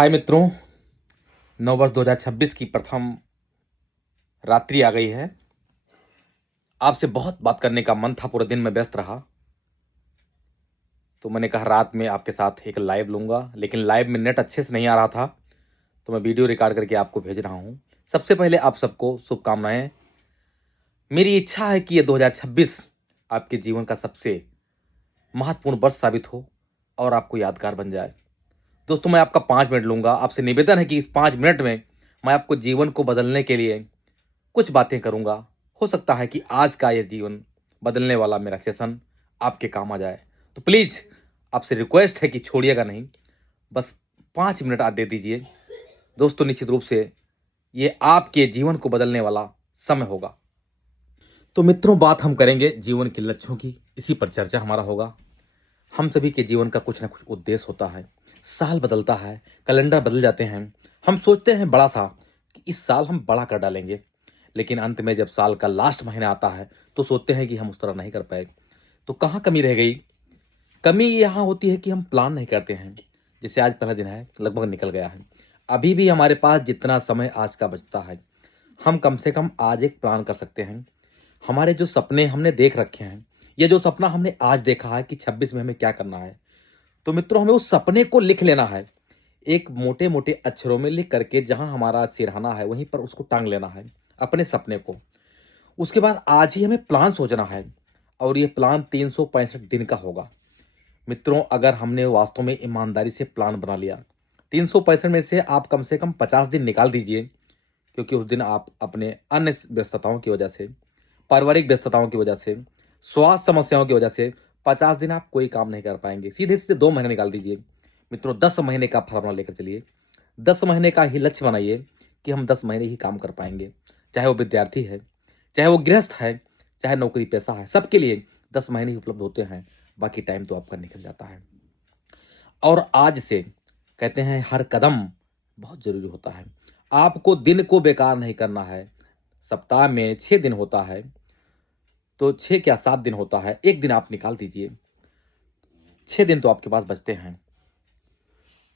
हाय मित्रों, नववर्ष 2026 की प्रथम रात्रि आ गई है। आपसे बहुत बात करने का मन था, पूरा दिन मैं व्यस्त रहा। तो मैंने कहा रात में आपके साथ एक लाइव लूँगा, लेकिन लाइव में नेट अच्छे से नहीं आ रहा था, तो मैं वीडियो रिकॉर्ड करके आपको भेज रहा हूँ। सबसे पहले आप सबको शुभकामनाएँ। मेरी इच्छा है कि ये 2026 आपके जीवन का सबसे महत्वपूर्ण वर्ष साबित हो और आपको यादगार बन जाए। दोस्तों, मैं आपका 5 मिनट लूँगा। आपसे निवेदन है कि इस 5 मिनट में मैं आपको जीवन को बदलने के लिए कुछ बातें करूंगा। हो सकता है कि आज का ये जीवन बदलने वाला मेरा सेशन आपके काम आ जाए। तो प्लीज आपसे रिक्वेस्ट है कि छोड़िएगा नहीं, बस 5 मिनट आप दे दीजिए। दोस्तों, निश्चित रूप से ये आपके जीवन को बदलने वाला समय होगा। तो मित्रों, बात हम करेंगे जीवन के लक्ष्यों की। इसी पर चर्चा हमारा होगा। हम सभी के जीवन का कुछ ना कुछ उद्देश्य होता है। साल बदलता है, कैलेंडर बदल जाते हैं। हम सोचते हैं बड़ा सा कि इस साल हम बड़ा कर डालेंगे, लेकिन अंत में जब साल का लास्ट महीना आता है तो सोचते हैं कि हम उस तरह नहीं कर पाए। तो कहाँ कमी रह गई? कमी यहाँ होती है कि हम प्लान नहीं करते हैं। जैसे आज पहला दिन है, लगभग निकल गया है। अभी भी हमारे पास जितना समय आज का बचता है, हम कम से कम आज एक प्लान कर सकते हैं। हमारे जो सपने हमने देख रखे हैं, ये जो सपना हमने आज देखा है कि 26 में हमें क्या करना है, तो मित्रों हमें उस सपने को लिख लेना है। एक मोटे मोटे अक्षरों में लिख करके जहां हमारा सिरहाना है वहीं पर उसको टांग लेना है, अपने सपने को। उसके बाद आज ही हमें प्लान सोचना है, और ये प्लान 365 दिन का होगा। मित्रों, अगर हमने वास्तव में ईमानदारी से प्लान बना लिया, 365 में से कम 50 दिन निकाल दीजिए, क्योंकि उस दिन आप अपने अन्य व्यस्तताओं की वजह से, पारिवारिक व्यस्तताओं की वजह से, स्वास्थ्य समस्याओं की वजह से 50 दिन आप कोई काम नहीं कर पाएंगे। सीधे सीधे 2 महीने निकाल दीजिए। मित्रों, 10 महीने का फॉर्मूला लेकर चलिए। 10 महीने का ही लक्ष्य बनाइए कि हम 10 महीने ही काम कर पाएंगे। चाहे वो विद्यार्थी है, चाहे वो गृहस्थ है, चाहे नौकरी पेशा है, सबके लिए 10 महीने ही उपलब्ध होते हैं। बाकी टाइम तो आपका निकल जाता है। और आज से कहते हैं हर कदम बहुत जरूरी होता है। आपको दिन को बेकार नहीं करना है। सप्ताह में 6 दिन होता है, तो 6 क्या 7 दिन होता है, एक दिन आप निकाल दीजिए। 6 दिन तो आपके पास बचते हैं।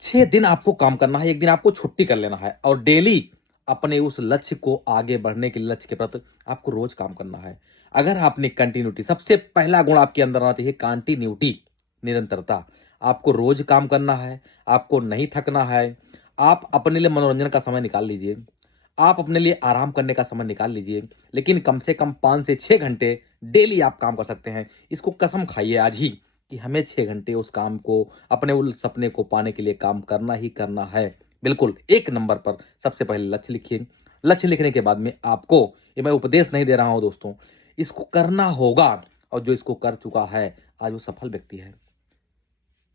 6 दिन आपको काम करना है, एक दिन आपको छुट्टी कर लेना है, और डेली अपने उस लक्ष्य को आगे बढ़ने के लक्ष्य के प्रति आपको रोज काम करना है। अगर आपने कंटिन्यूटी, सबसे पहला गुण आपके अंदर आना चाहिए कंटिन्यूटी, निरंतरता। आपको रोज काम करना है, आपको नहीं थकना है। आप अपने लिए मनोरंजन का समय निकाल लीजिए, आप अपने लिए आराम करने का समय निकाल लीजिए, लेकिन कम से कम 5 से 6 घंटे डेली आप काम कर सकते हैं। इसको कसम खाइए आज ही कि हमें 6 घंटे उस काम को, अपने उस सपने को पाने के लिए काम करना ही करना है। बिल्कुल एक नंबर पर सबसे पहले लक्ष्य लिखिए। लक्ष्य लिखने के बाद में आपको, ये मैं उपदेश नहीं दे रहा हूं दोस्तों, इसको करना होगा। और जो इसको कर चुका है आज वो सफल व्यक्ति है।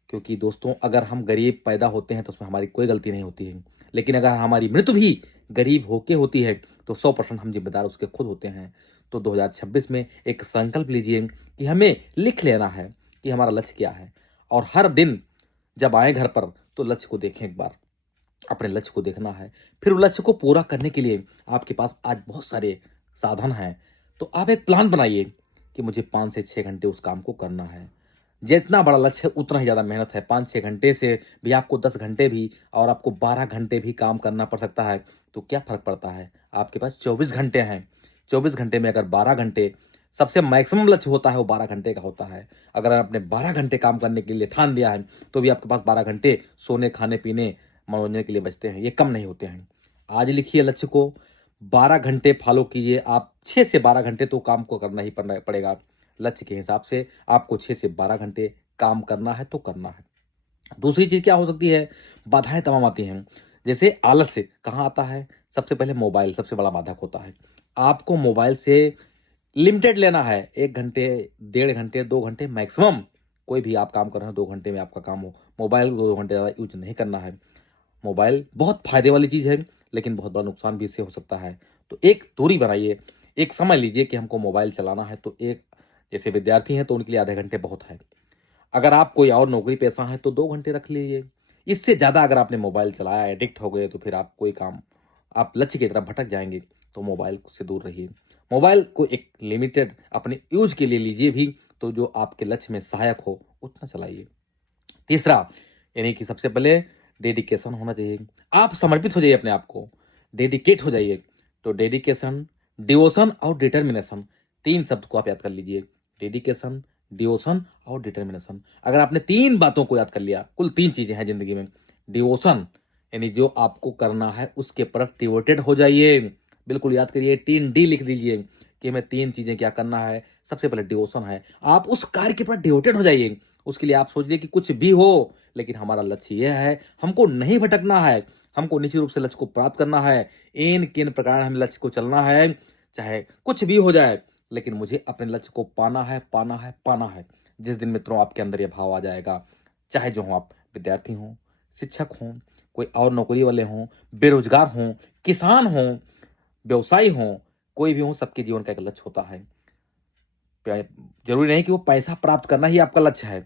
क्योंकि दोस्तों, अगर हम गरीब पैदा होते हैं तो उसमें हमारी कोई गलती नहीं होती है, लेकिन अगर हमारी मृत्यु भी गरीब होके होती है तो 100% हम जिम्मेदार उसके खुद होते हैं। तो 2026 में एक संकल्प लीजिए कि हमें लिख लेना है कि हमारा लक्ष्य क्या है, और हर दिन जब आए घर पर तो लक्ष्य को देखें एक बार। अपने लक्ष्य को देखना है, फिर उस लक्ष्य को पूरा करने के लिए आपके पास आज बहुत सारे साधन हैं। तो आप एक प्लान बनाइए कि मुझे 5 से 6 घंटे उस काम को करना है। जितना बड़ा लक्ष्य है उतना ही ज़्यादा मेहनत है। 5-6 घंटे से भी आपको 10 घंटे भी, और आपको 12 घंटे भी काम करना पड़ सकता है। तो क्या फ़र्क पड़ता है? आपके पास 24 घंटे हैं। 24 घंटे में अगर 12 घंटे, सबसे मैक्सिमम लक्ष्य होता है वो 12 घंटे का होता है। अगर आपने 12 घंटे काम करने के लिए ठान लिया है, तो भी आपके पास 12 घंटे सोने, खाने, पीने, मनोरंजन के लिए बचते हैं। ये कम नहीं होते हैं। आज लिखिए लक्ष्य को, 12 घंटे फॉलो कीजिए आप। 6 से 12 घंटे तो काम को करना ही पड़ेगा। लक्ष्य के हिसाब से आपको 6 से 12 घंटे काम करना है तो करना है। दूसरी चीज़ क्या हो सकती है? बाधाएँ तमाम आती हैं। जैसे आलस्य कहाँ आता है? सबसे पहले मोबाइल सबसे बड़ा बाधक होता है। आपको मोबाइल से लिमिटेड लेना है। 1 घंटे, 1.5 घंटे, 2 घंटे मैक्सिमम। कोई भी आप काम कर रहे हो 2 घंटे में आपका काम हो। मोबाइल को 2 घंटे ज़्यादा यूज़ नहीं करना है। मोबाइल बहुत फ़ायदे वाली चीज़ है, लेकिन बहुत बड़ा नुकसान भी इससे हो सकता है। तो एक दूरी बनाइए, एक समय लीजिए कि हमको मोबाइल चलाना है, तो एक, जैसे विद्यार्थी हैं तो उनके लिए आधे घंटे बहुत है। अगर आप कोई और नौकरी पेशा हैं तो 2 घंटे रख लीजिए। इससे ज़्यादा अगर आपने मोबाइल चलाया, एडिक्ट हो गए, तो फिर आप कोई काम, आप लक्ष्य की तरफ भटक जाएँगे। तो मोबाइल से दूर रहिए। मोबाइल को एक लिमिटेड अपने यूज़ के लिए लीजिए भी, तो जो आपके लक्ष्य में सहायक हो उतना चलाइए। तीसरा, यानी कि सबसे पहले डेडिकेशन होना चाहिए। आप समर्पित हो जाइए अपने आप को, डेडिकेट हो जाइए। तो डेडिकेशन, डिवोशन और डिटर्मिनेशन, 3 शब्द को आप याद कर लीजिए। डेडिकेशन, डिवोशन और डिटर्मिनेशन। अगर आपने 3 बातों को याद कर लिया, कुल 3 चीज़ें हैं ज़िंदगी में। डिवोशन यानी जो आपको करना है उसके प्रति डिवोटेड हो जाइए। बिल्कुल याद करिए, 3 डी लिख दीजिए कि हमें 3 चीज़ें क्या करना है। सबसे पहले डिवोशन है, आप उस कार्य के प्रति डिवोटेड हो जाइए। उसके लिए आप सोचिए कि कुछ भी हो, लेकिन हमारा लक्ष्य यह है, हमको नहीं भटकना है, हमको निश्चित रूप से लक्ष्य को प्राप्त करना है। इन किन प्रकार हमें लक्ष्य को चलना है, चाहे कुछ भी हो जाए, लेकिन मुझे अपने लक्ष्य को पाना है, पाना है, पाना है। जिस दिन मित्रों आपके अंदर ये भाव आ जाएगा, चाहे जो हों आप, विद्यार्थी हों, शिक्षक हों, कोई और नौकरी वाले हों, बेरोजगार हों, किसान हों, व्यवसायी हों, कोई भी हो, सबके जीवन का एक लक्ष्य होता है। जरूरी नहीं कि वो पैसा प्राप्त करना ही आपका लक्ष्य है।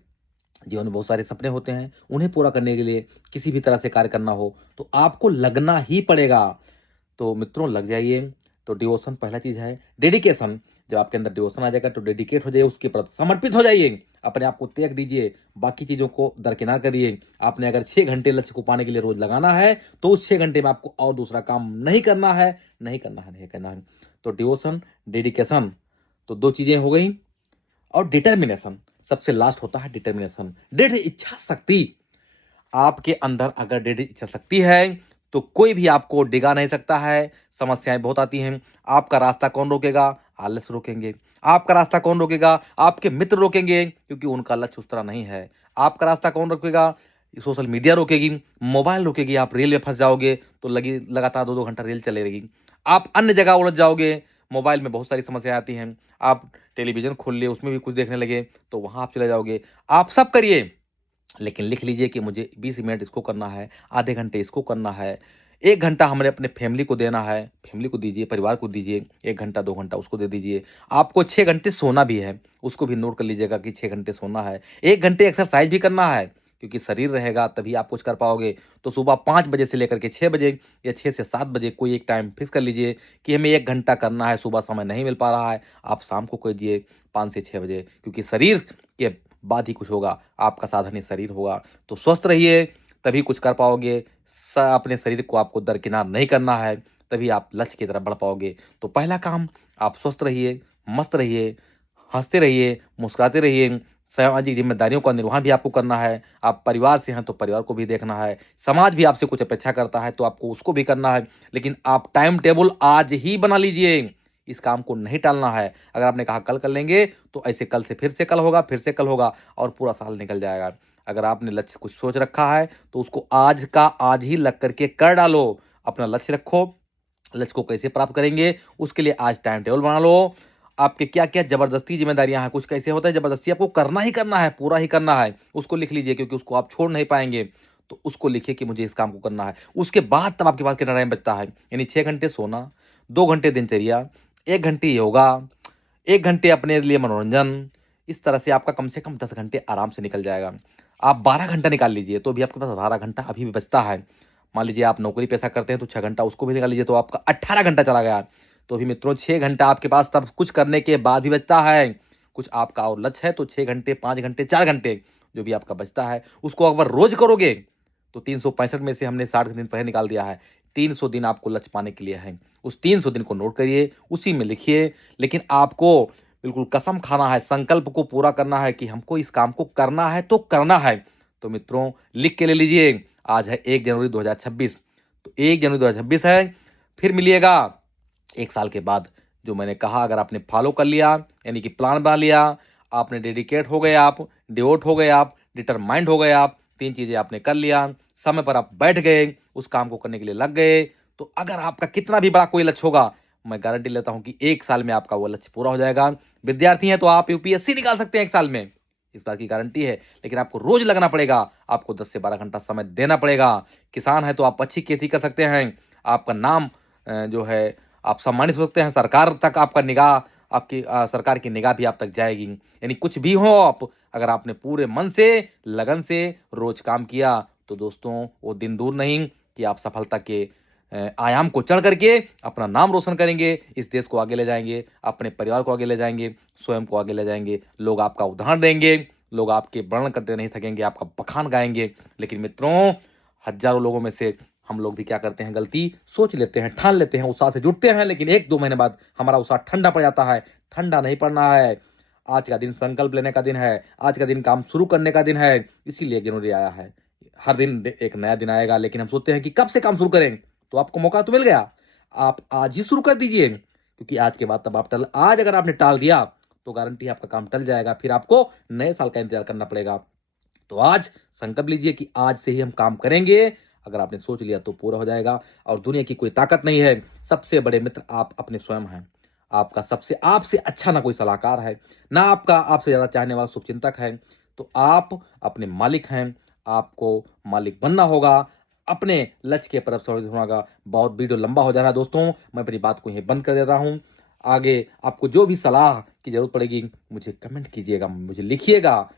जीवन में बहुत सारे सपने होते हैं, उन्हें पूरा करने के लिए किसी भी तरह से कार्य करना हो तो आपको लगना ही पड़ेगा। तो मित्रों लग जाइए। तो डिवोशन पहला चीज है। डेडिकेशन, जब आपके अंदर डिवोशन आ जाएगा तो डेडिकेट हो जाइए, उसके प्रति समर्पित हो जाइए, अपने आप को त्याग दीजिए, बाकी चीजों को दरकिनार करिए। आपने अगर 6 घंटे लक्ष्य को पाने के लिए रोज लगाना है तो उस 6 घंटे में आपको और दूसरा काम नहीं करना है, नहीं करना है, नहीं करना है। तो डिवोशन, डेडिकेशन, तो 2 चीजें हो गई। और डिटर्मिनेशन, सबसे लास्ट होता है डिटर्मिनेशन, दृढ़ इच्छा शक्ति। आपके अंदर अगर दृढ़ इच्छा शक्ति है तो कोई भी आपको डिगा नहीं सकता है। समस्याएं बहुत आती हैं, आपका रास्ता कौन रोकेगा? आलस रोकेंगे। आपका रास्ता कौन रोकेगा? आपके मित्र रोकेंगे, क्योंकि उनका लक्ष्य उस तरह नहीं है। आपका रास्ता कौन रोकेगा? सोशल मीडिया रोकेगी, मोबाइल रोकेगी। आप रेल में फंस जाओगे तो लगी लगातार 2-2 घंटा रेल चले रहेगी। आप अन्य जगह उलझ जाओगे, मोबाइल में बहुत सारी समस्याएं आती हैं। आप टेलीविजन खोल लिए, उसमें भी कुछ देखने लगे तो वहां आप चले जाओगे। आप सब करिए, लेकिन लिख लीजिए कि मुझे 20 मिनट इसको करना है, आधे घंटे इसको करना है, 1 घंटा हमने अपने फैमिली को देना है, फैमिली को दीजिए, परिवार को दीजिए, 1 घंटा 2 घंटा उसको दे दीजिए। आपको 6 घंटे सोना भी है, उसको भी नोट कर लीजिएगा कि 6 घंटे सोना है। 1 घंटे एक्सरसाइज भी करना है, क्योंकि शरीर रहेगा तभी आप कुछ कर पाओगे। तो सुबह 5 बजे से लेकर के 6 बजे या 6 से 7 बजे कोई एक टाइम फिक्स कर लीजिए कि हमें 1 घंटा करना है। सुबह समय नहीं मिल पा रहा है, आप शाम को कीजिए 5 से 6 बजे, क्योंकि शरीर के बाद ही कुछ होगा, आपका साधन ही शरीर होगा। तो स्वस्थ रहिए, तभी कुछ कर पाओगे। अपने शरीर को आपको दरकिनार नहीं करना है, तभी आप लक्ष्य की तरफ बढ़ पाओगे। तो पहला काम, आप स्वस्थ रहिए, मस्त रहिए, हंसते रहिए, मुस्कुराते रहिए। सामाजिक जिम्मेदारियों का निर्वहन भी आपको करना है। आप परिवार से हैं तो परिवार को भी देखना है। समाज भी आपसे कुछ अपेक्षा करता है तो आपको उसको भी करना है। लेकिन आप टाइम टेबल आज ही बना लीजिए, इस काम को नहीं टालना है। अगर आपने कहा कल कर लेंगे तो ऐसे कल से फिर से कल होगा, फिर से कल होगा और पूरा साल निकल जाएगा। अगर आपने लक्ष्य कुछ सोच रखा है तो उसको आज का आज ही लग करके कर डालो। अपना लक्ष्य रखो, लक्ष्य को कैसे प्राप्त करेंगे उसके लिए आज टाइम टेबल बना लो। आपके क्या क्या जबरदस्ती जिम्मेदारियां हैं, कुछ कैसे होता है जबरदस्ती आपको करना ही करना है, पूरा ही करना है, उसको लिख लीजिए, क्योंकि उसको आप छोड़ नहीं पाएंगे। तो उसको लिखिए कि मुझे इस काम को करना है। उसके बाद तब आपके पास कितना टाइम बचता है, यानी 6 घंटे सोना, 2 घंटे दिनचर्या, 1 घंटे योगा, 1 घंटे अपने लिए मनोरंजन। इस तरह से आपका कम से कम 10 घंटे आराम से निकल जाएगा। आप 12 घंटा निकाल लीजिए तो भी आपके पास 12 घंटा अभी भी बचता है। मान लीजिए आप नौकरी पेशा करते हैं तो 6 घंटा उसको भी निकाल लीजिए तो आपका 18 घंटा चला गया। तो भी मित्रों 6 घंटा आपके पास तब कुछ करने के बाद ही बचता है। कुछ आपका और लक्ष्य है तो 6 घंटे, 5 घंटे, 4 घंटे जो भी आपका बचता है उसको अगर रोज करोगे तो 365 में से हमने 60 दिन पहले निकाल दिया है। 300 दिन आपको लक्ष्य पाने के लिए है। उस 300 दिन को नोट करिए, उसी में लिखिए। लेकिन आपको बिल्कुल कसम खाना है, संकल्प को पूरा करना है कि हमको इस काम को करना है तो करना है। तो मित्रों लिख के ले लीजिए, आज है 1 जनवरी 2026। तो 1 जनवरी 2026 है, फिर मिलिएगा 1 साल के बाद। जो मैंने कहा अगर आपने फॉलो कर लिया, यानी कि प्लान बना लिया, आपने डेडिकेट हो गए, आप डिवोट हो गए, आप डिटरमाइंड हो गए, आप 3 चीजें आपने कर लिया, समय पर आप बैठ गए, उस काम को करने के लिए लग गए, तो अगर आपका कितना भी बड़ा कोई लक्ष्य होगा, मैं गारंटी लेता हूं कि 1 साल में आपका वो लक्ष्य पूरा हो जाएगा। विद्यार्थी हैं तो आप यूपीएससी निकाल सकते हैं 1 साल में, इस बात की गारंटी है। लेकिन आपको रोज लगना पड़ेगा, आपको 10 से 12 घंटा समय देना पड़ेगा। किसान है तो आप अच्छी खेती कर सकते हैं, आपका नाम जो है आप सम्मानित हो सकते हैं, सरकार तक आपका निगाह, आपकी सरकार की निगाह भी आप तक जाएगी। यानी कुछ भी हो आप, अगर आपने पूरे मन से, लगन से रोज काम किया तो दोस्तों वो दिन दूर नहीं कि आप सफलता के आयाम को चढ़ करके अपना नाम रोशन करेंगे, इस देश को आगे ले जाएंगे, अपने परिवार को आगे ले जाएंगे, स्वयं को आगे ले जाएंगे। लोग आपका उदाहरण देंगे, लोग आपके वर्णन करते नहीं थकेंगे, आपका बखान गाएंगे। लेकिन मित्रों हजारों लोगों में से हम लोग भी क्या करते हैं, गलती सोच लेते हैं, ठान लेते हैं, उत्साह से जुटते हैं, लेकिन 1-2 महीने बाद हमारा उत्साह ठंडा पड़ जाता है। ठंडा नहीं पड़ना है। आज का दिन संकल्प लेने का दिन है, आज का दिन काम शुरू करने का दिन है, इसीलिए जनवरी आया है। हर दिन एक नया दिन आएगा, लेकिन हम सोचते हैं कि कब से काम शुरू करें, तो आपको मौका तो मिल गया। आप आज ही शुरू कर दीजिए, क्योंकि आज के बाद तब आप आज अगर आपने टाल दिया तो गारंटी है आपका काम टल जाएगा, फिर आपको नए साल का इंतजार करना पड़ेगा। तो आज संकल्प लीजिए कि आज से ही हम काम करेंगे। अगर आपने सोच लिया तो पूरा हो जाएगा, और दुनिया की कोई ताकत नहीं है। सबसे बड़े मित्र आप अपने स्वयं हैं। आपका सबसे आपसे अच्छा ना कोई सलाहकार है, ना आपका आपसे ज़्यादा चाहने वाला शुभचिंतक है। तो आप अपने मालिक हैं, आपको मालिक बनना होगा, अपने लक्ष्य के तरफ सर्विस होगा। बहुत वीडियो लंबा हो जा रहा है दोस्तों, मैं अपनी बात को यहीं बंद कर देता हूँ। आगे आपको जो भी सलाह की ज़रूरत पड़ेगी, मुझे कमेंट कीजिएगा, मुझे लिखिएगा,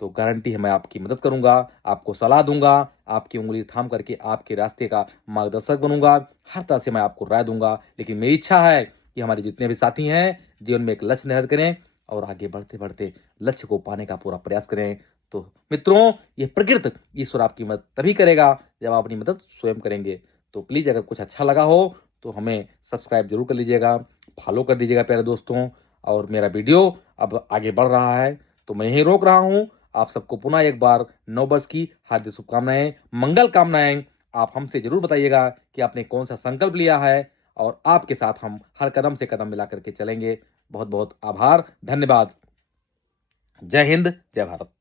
तो गारंटी है मैं आपकी मदद करूँगा, आपको सलाह दूँगा, आपकी उँगली थाम करके आपके रास्ते का मार्गदर्शक बनूँगा, हर तरह से मैं आपको राय दूँगा। लेकिन मेरी इच्छा है कि हमारे जितने भी साथी हैं, जीवन में एक लक्ष्य निर्धारित करें और आगे बढ़ते-बढ़ते लक्ष्य को पाने का पूरा प्रयास करें। तो मित्रों, ये प्रकृति ईश्वर आपकी मदद तभी करेगा जब आप अपनी मदद स्वयं करेंगे। तो प्लीज़ अगर कुछ अच्छा लगा हो, तो हमें सब्सक्राइब ज़रूर कर लीजिएगा, फॉलो कर दीजिएगा प्यारे दोस्तों। और मेरा वीडियो अब आगे बढ़ रहा है, तो मैं यहीं रोक रहा हूँ। आप सबको पुनः एक बार नववर्ष की हार्दिक शुभकामनाएं, मंगल कामनाएं। आप हमसे जरूर बताइएगा कि आपने कौन सा संकल्प लिया है, और आपके साथ हम हर कदम से कदम मिला करके चलेंगे। बहुत बहुत आभार, धन्यवाद। जय हिंद, जय भारत।